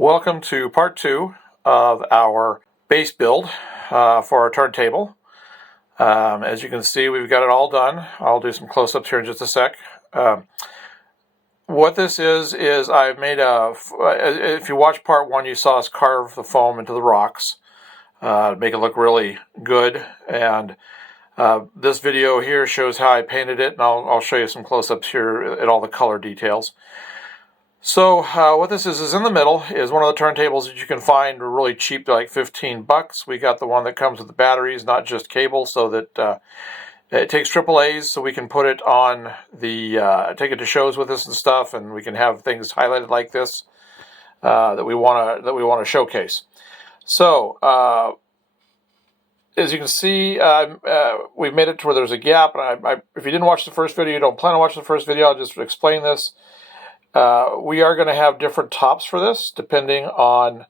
Welcome to part 2 of our base build for our turntable. As you can see, we've got it all done. I'll do some close-ups here in just a sec. What this is I've made if you watch part 1, you saw us carve the foam into the rocks, make it look really good. And this video here shows how I painted it, and I'll show you some close-ups here at all the color details. So what this is in the middle is one of the turntables that you can find really cheap, like 15 bucks. We got the one that comes with the batteries, not just cable, so that it takes AAAs, so we can put it on the take it to shows with us and stuff, and we can have things highlighted like this that we want to showcase. So as you can see, we've made it to where there's a gap. And if you didn't watch the first video, you don't plan on watching the first video, I'll just explain this. We are going to have different tops for this, depending on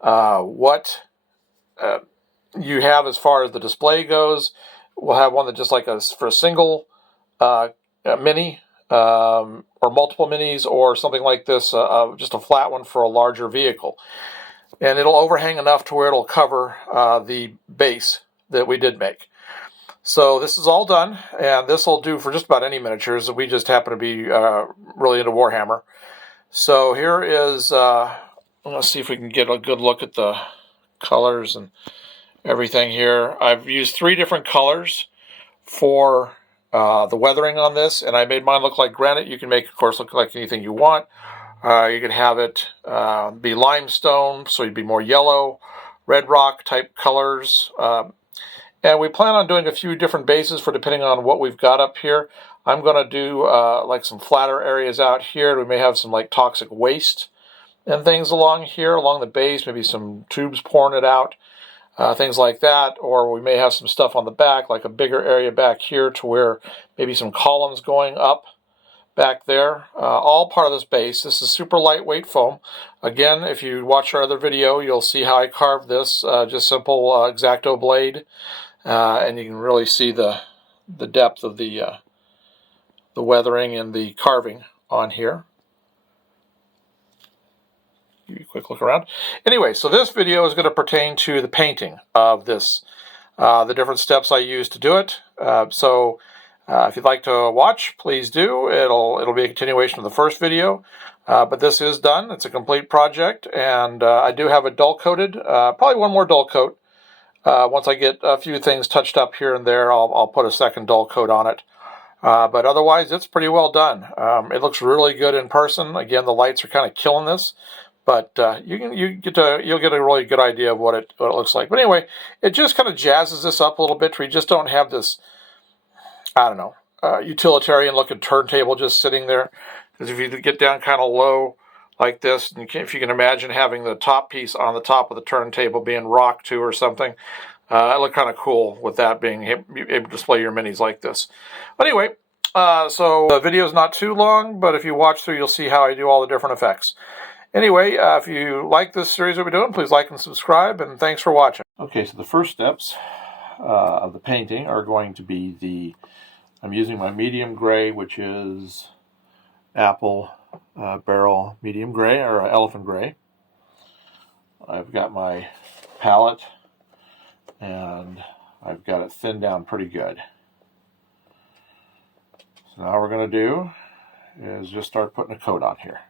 what you have as far as the display goes. We'll have one that just like for a single mini, or multiple minis, or something like this, just a flat one for a larger vehicle. And it'll overhang enough to where it'll cover the base that we did make. So this is all done, and this will do for just about any miniatures. We just happen to be really into Warhammer. So here is, let's see if we can get a good look at the colors and everything here. I've used 3 different colors for the weathering on this, and I made mine look like granite. You can make, of course, look like anything you want. You can have it be limestone, so you'd be more yellow, red rock type colors. And we plan on doing a few different bases for depending on what we've got up here. I'm going to do like some flatter areas out here. We may have some like toxic waste and things along here, along the base, maybe some tubes pouring it out, things like that. Or we may have some stuff on the back, like a bigger area back here to where maybe some columns going up back there. All part of this base. This is super lightweight foam. Again, if you watch our other video, you'll see how I carved this. Just simple X-Acto blade. And you can really see the depth of the weathering and the carving on here. Give you a quick look around. Anyway, so this video is going to pertain to the painting of this, the different steps I used to do it. If you'd like to watch, please do. It'll be a continuation of the first video, but this is done. It's a complete project, and I do have it dull coated. Probably one more dull coat. Once I get a few things touched up here and there, I'll put a second dull coat on it. But otherwise, it's pretty well done. It looks really good in person. Again, the lights are kind of killing this, but you'll get a really good idea of what it looks like. But anyway, it just kind of jazzes this up a little bit, where you just don't have this, I don't know, utilitarian looking turntable just sitting there. Because if you get down kind of low like this, and if you can imagine having the top piece on the top of the turntable being rocked to or something, it looked kind of cool with that being able to display your minis like this. But anyway, so the video is not too long, but if you watch through, you'll see how I do all the different effects. Anyway, if you like this series that we're doing, please like and subscribe, and thanks for watching. Okay, so the first steps of the painting are going to be I'm using my medium gray, which is apple barrel medium gray, or elephant gray. I've got my palette, and I've got it thinned down pretty good. So now what we're going to do is just start putting a coat on here.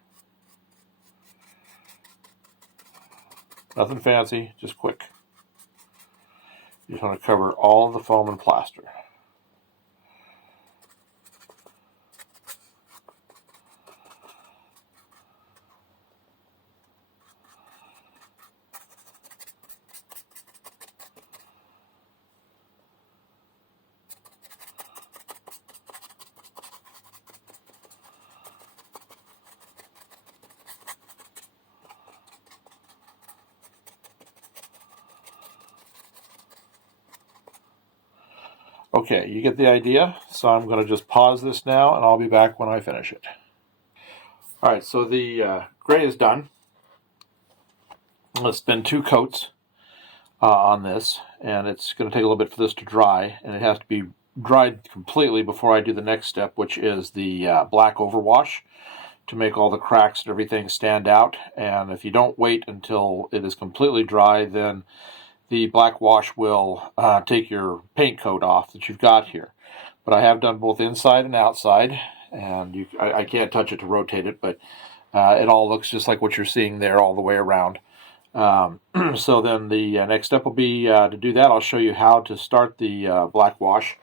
Nothing fancy, just quick. You just want to cover all of the foam and plaster. Okay, you get the idea, so I'm going to just pause this now, and I'll be back when I finish it. Alright, so the gray is done. It's been 2 coats on this, and it's going to take a little bit for this to dry, and it has to be dried completely before I do the next step, which is the black overwash. to make all the cracks and everything stand out. And if you don't wait until it is completely dry, then the black wash will take your paint coat off that you've got here. But I have done both inside and outside, and I can't touch it to rotate it, but it all looks just like what you're seeing there all the way around. So then the next step will be to do that. I'll show you how to start the black wash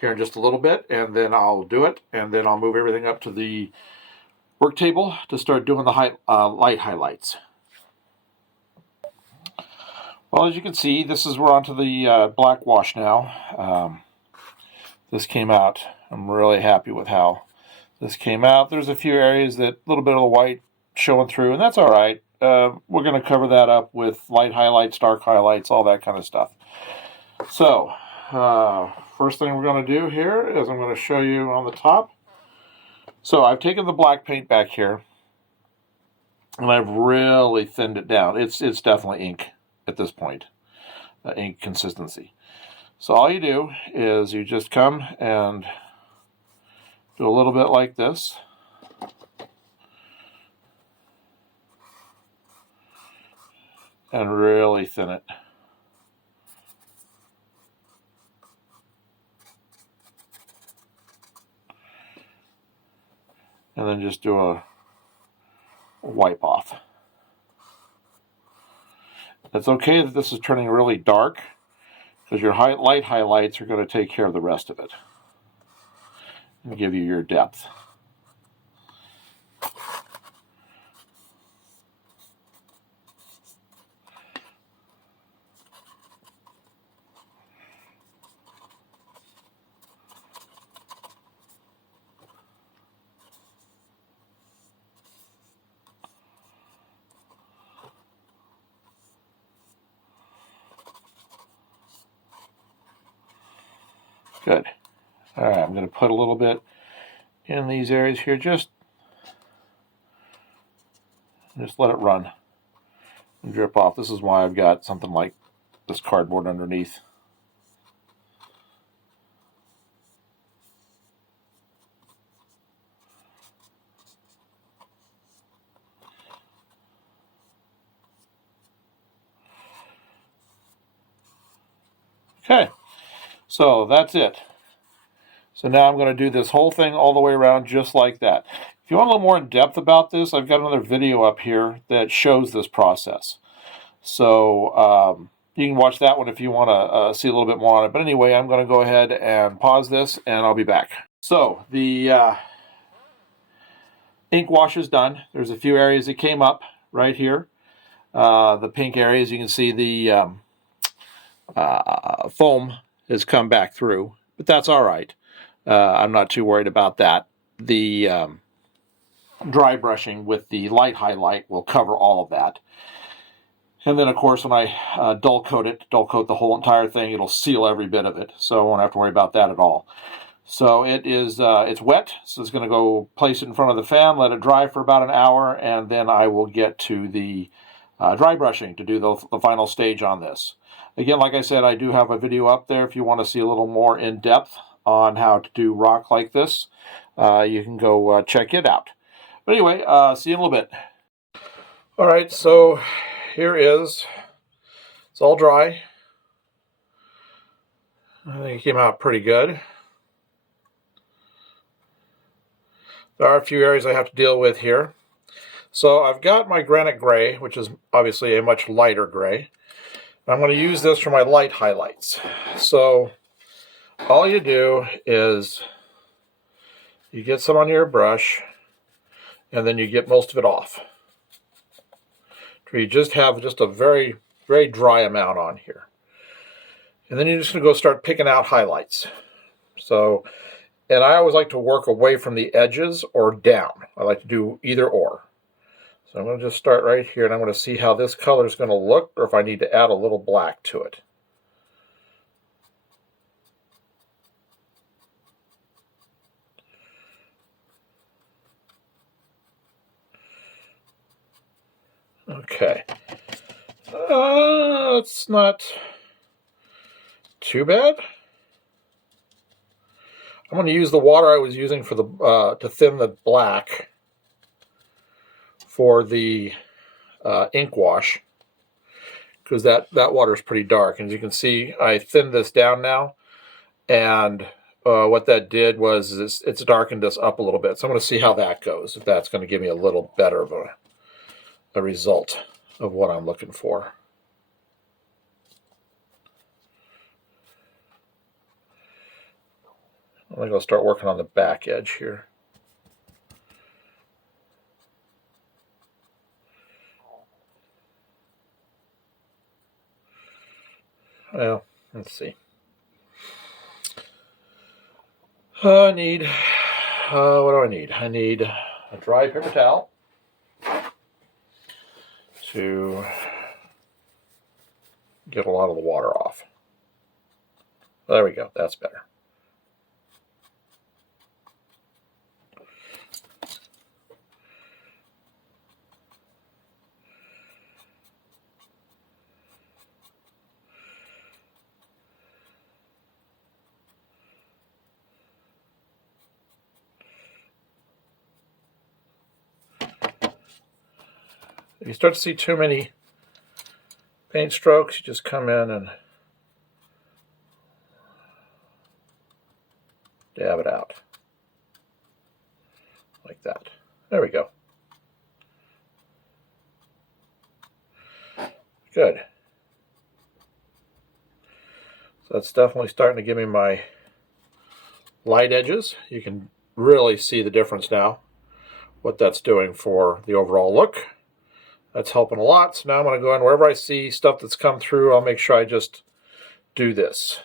here in just a little bit, and then I'll do it, and then I'll move everything up to the work table to start doing the light highlights. Well, as you can see, we're onto the black wash now. This came out. I'm really happy with how this came out. There's a few areas that a little bit of the white showing through, and that's all right. We're going to cover that up with light highlights, dark highlights, all that kind of stuff. So, first thing we're going to do here is I'm going to show you on the top. So I've taken the black paint back here, and I've really thinned it down. It's definitely ink at this point, ink consistency. So all you do is you just come and do a little bit like this. And really thin it. And then just do a wipe off. It's okay that this is turning really dark, because your light highlights are going to take care of the rest of it and give you your depth. Good. All right, I'm going to put a little bit in these areas here. Just let it run and drip off. This is why I've got something like this cardboard underneath. Okay. So that's it. So now I'm going to do this whole thing all the way around just like that. If you want a little more in depth about this, I've got another video up here that shows this process. So you can watch that one if you want to see a little bit more on it. But anyway, I'm going to go ahead and pause this, and I'll be back. So the ink wash is done. There's a few areas that came up right here. The pink areas, you can see the foam has come back through, but that's all right. I'm not too worried about that. The dry brushing with the light highlight will cover all of that. And then, of course, when I dull coat the whole entire thing, it'll seal every bit of it, so I won't have to worry about that at all. So it is, it's wet, so it's going to go place it in front of the fan, let it dry for about an hour, and then I will get to the dry brushing to do the final stage on this. Again, like I said, I do have a video up there if you want to see a little more in depth on how to do rock like this. You can go check it out. But anyway, see you in a little bit. All right, so here is, it's all dry. I think it came out pretty good. There are a few areas I have to deal with here. So I've got my granite gray, which is obviously a much lighter gray. I'm going to use this for my light highlights. So all you do is you get some on your brush, and then you get most of it off. So you just have just a very, very dry amount on here. And then you're just going to go start picking out highlights. So, and I always like to work away from the edges or down. I like to do either or. So I'm going to just start right here, and I'm going to see how this color is going to look, or if I need to add a little black to it. Okay. It's not too bad. I'm going to use the water I was using for the to thin the black for the ink wash, because that water is pretty dark. And as you can see, I thinned this down now, and what that did was it's darkened this up a little bit. So I'm going to see how that goes, if that's going to give me a little better of a result of what I'm looking for. I think I'll start working on the back edge here. Well, let's see. I need, what do I need? I need a dry paper towel to get a lot of the water off. There we go, that's better. If you start to see too many paint strokes, you just come in and dab it out. Like that. There we go. Good. So that's definitely starting to give me my light edges. You can really see the difference now, what that's doing for the overall look. That's helping a lot. So now I'm going to go in wherever I see stuff that's come through, I'll make sure I just do this.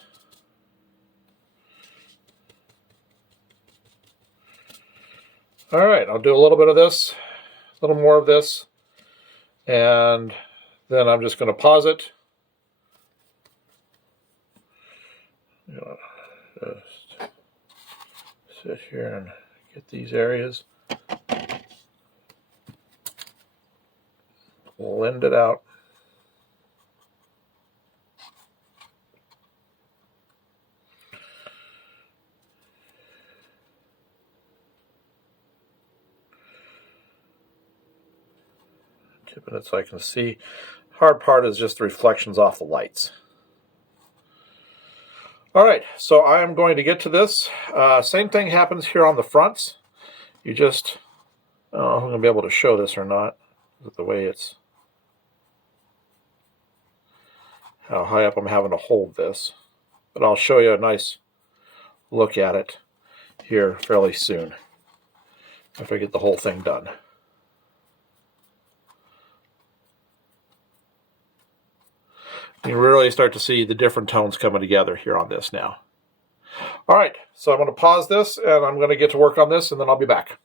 All right, I'll do a little bit of this, a little more of this, and then I'm just going to pause it. Just sit here and get these areas. Blend it out. Tipping it so I can see. Hard part is just the reflections off the lights. All right, so I am going to get to this. Same thing happens here on the fronts. You just, I don't know if I'm going to be able to show this or not, with the way it's, how high up I'm having to hold this. But I'll show you a nice look at it here fairly soon, after I get the whole thing done. You really start to see the different tones coming together here on this now. All right, so I'm going to pause this, and I'm going to get to work on this, and then I'll be back.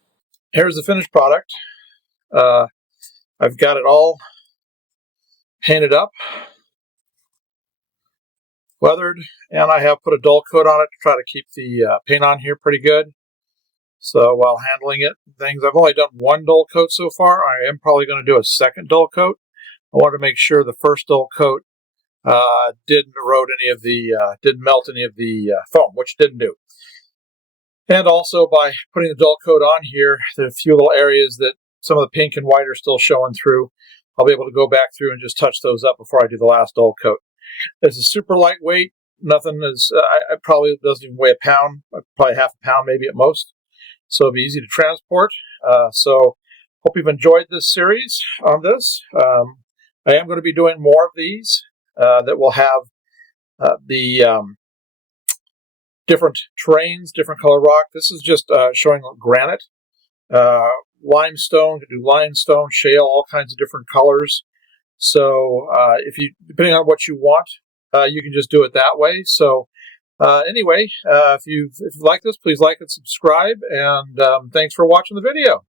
Here's the finished product. I've got it all painted up, weathered, and I have put a dull coat on it to try to keep the paint on here pretty good. So while handling it, I've only done one dull coat so far. I am probably going to do a second dull coat. I wanted to make sure the first dull coat didn't erode any of the, didn't melt any of the foam, which didn't do. And also by putting the dull coat on here, there are a few little areas that some of the pink and white are still showing through. I'll be able to go back through and just touch those up before I do the last dull coat. This is super lightweight. Nothing is, I probably doesn't even weigh a pound, probably half a pound maybe at most. So it'll be easy to transport. So hope you've enjoyed this series on this. I am going to be doing more of these that will have the different terrains, different color rock. This is just showing granite, limestone, could do limestone, shale, all kinds of different colors. So if you, depending on what you want, you can just do it that way. So anyway, if you like this, please like and subscribe, and thanks for watching the video.